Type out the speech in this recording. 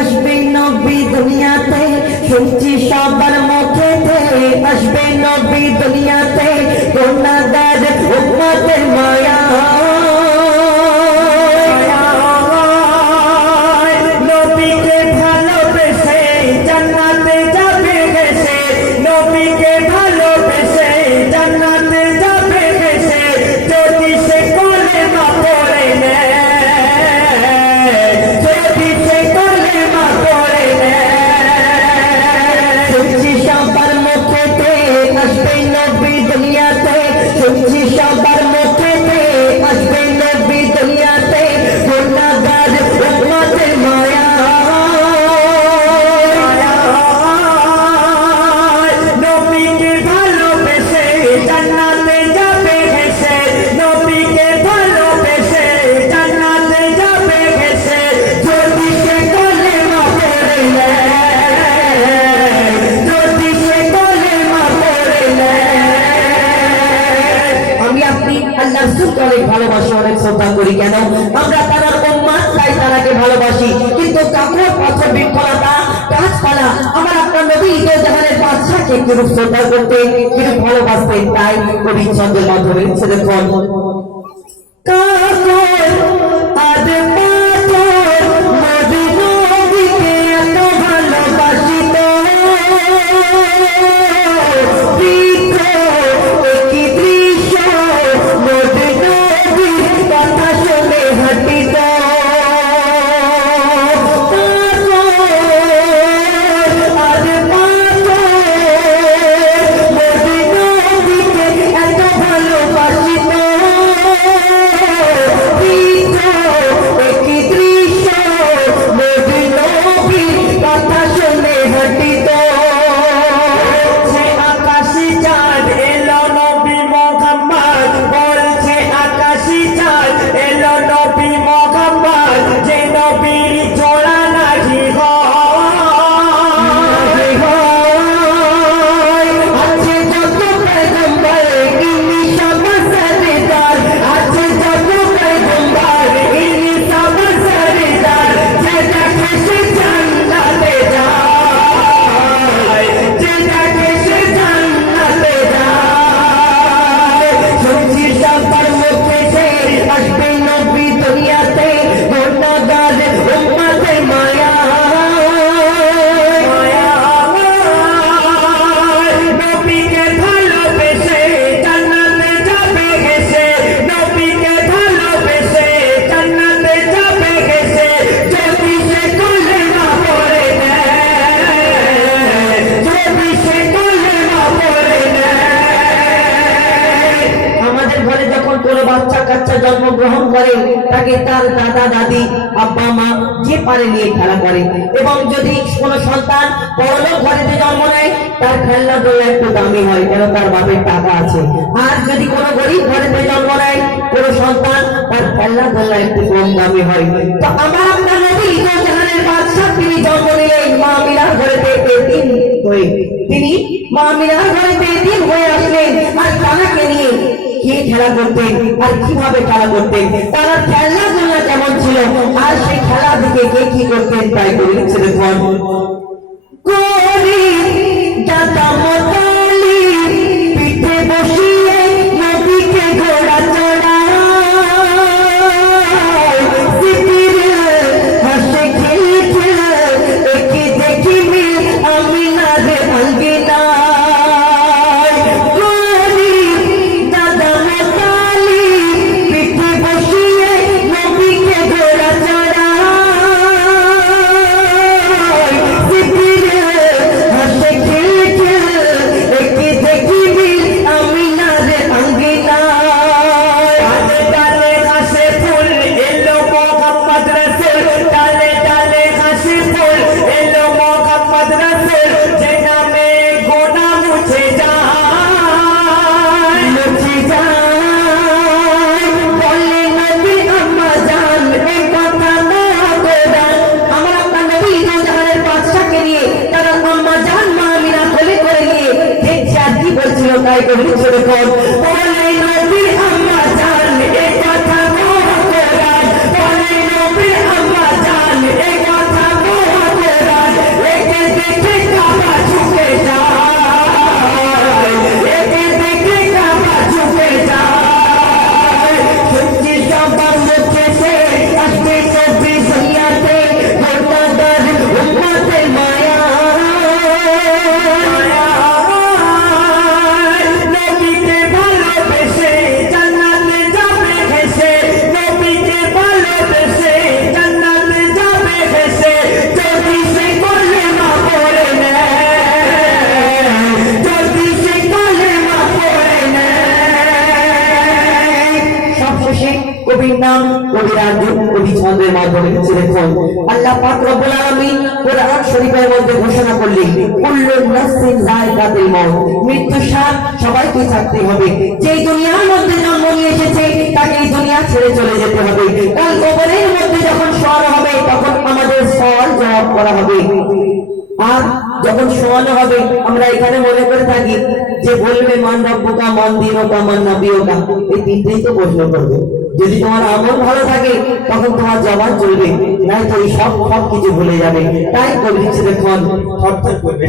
আসবে নবী দুনিয়াতে শুনছি সবার মুখেতে। আসবে নবী দুনিয়াতে গুণাগার উম্মতের মায়া। করি কেন? আমরা তারা উম্মাদ তাই তারাকে ভালোবাসি। কিন্তু কাপড় পাথর বিফলতা, গাছপালা, আমার আপনার নবী ঈদের জাহানের বাদশাকে কিরূপ শ্রদ্ধা করতে, কিরূপ ভালোবাসতে, তাই কবি ছন্দের মাধ্যমে দেখুন। শুনছি বাচ্চা কাচ্চা জন্মগ্রহণ করে, তাকে তার দাদা, দাদি, আব্বা, মা যে পারে নিয়ে খেলা করে। এবং যদি কোনো সন্তান বড়লোক ঘরেতে জন্ম নেয়, তার খেলনা দোলা একটু দামি হয়, কেন তার বাপের টাকা আছে। আর যদি কোনো গরিব ঘরেতে জন্ম নেয়, কোনো সন্তান তার খেলনা দোলা একটু কম দামি হয়। তো আমার আপনার নবী জাহানের বাদশাহ, তিনি জন্ম নিলেন মা মিলার ঘরেতে এতিম হয়ে। তিনি মা মিলার ঘরেতে এতিম হয়ে আসলেন আর তাকে নিয়ে কে খেলা করতেন আর কীভাবে খেলা করতেন? তারা খেলাধুলা কেমন ছিল? আর সেই খেলা থেকে কে কি করতেন তাই করে দেখুন। বলছিল তাই করে লিখছে দেখুন কবিরাজ কবি ছন্দের মাধ্যমে দেখুন আল্লাহ পাক রব্বুল আলামিন কোরআন শরীফের মধ্যে ঘোষণা করলেন, কুল্লু নাফসিন যায়কাতুল মাউত। মৃত্যু স্বাদ সবাইকে থাকতে হবে। যে দুনিয়ার মধ্যে জন্ম নিয়ে এসেছে তাকে এই দুনিয়া ছেড়ে চলে যেতে হবে। কাল কবরের মধ্যে যখন শোয়ানো হবে, তখন আমাদের সওয়াল জবাব করা হবে। আর যখন শোয়ানো হবে, আমরা এখানে মনে করে থাকি যে বলবে, মান রব্বুকা, মান দিনকা, মান নাবিয়কা। এই তিনটেই তো প্রশ্ন করবে। যদি তোমার আমল ভালো থাকে, তখন তোমার জবান চলবে নাই তো এই সব সব কিছু ভুলে যাবে। তাই কবি লিখছে তোমার করবে।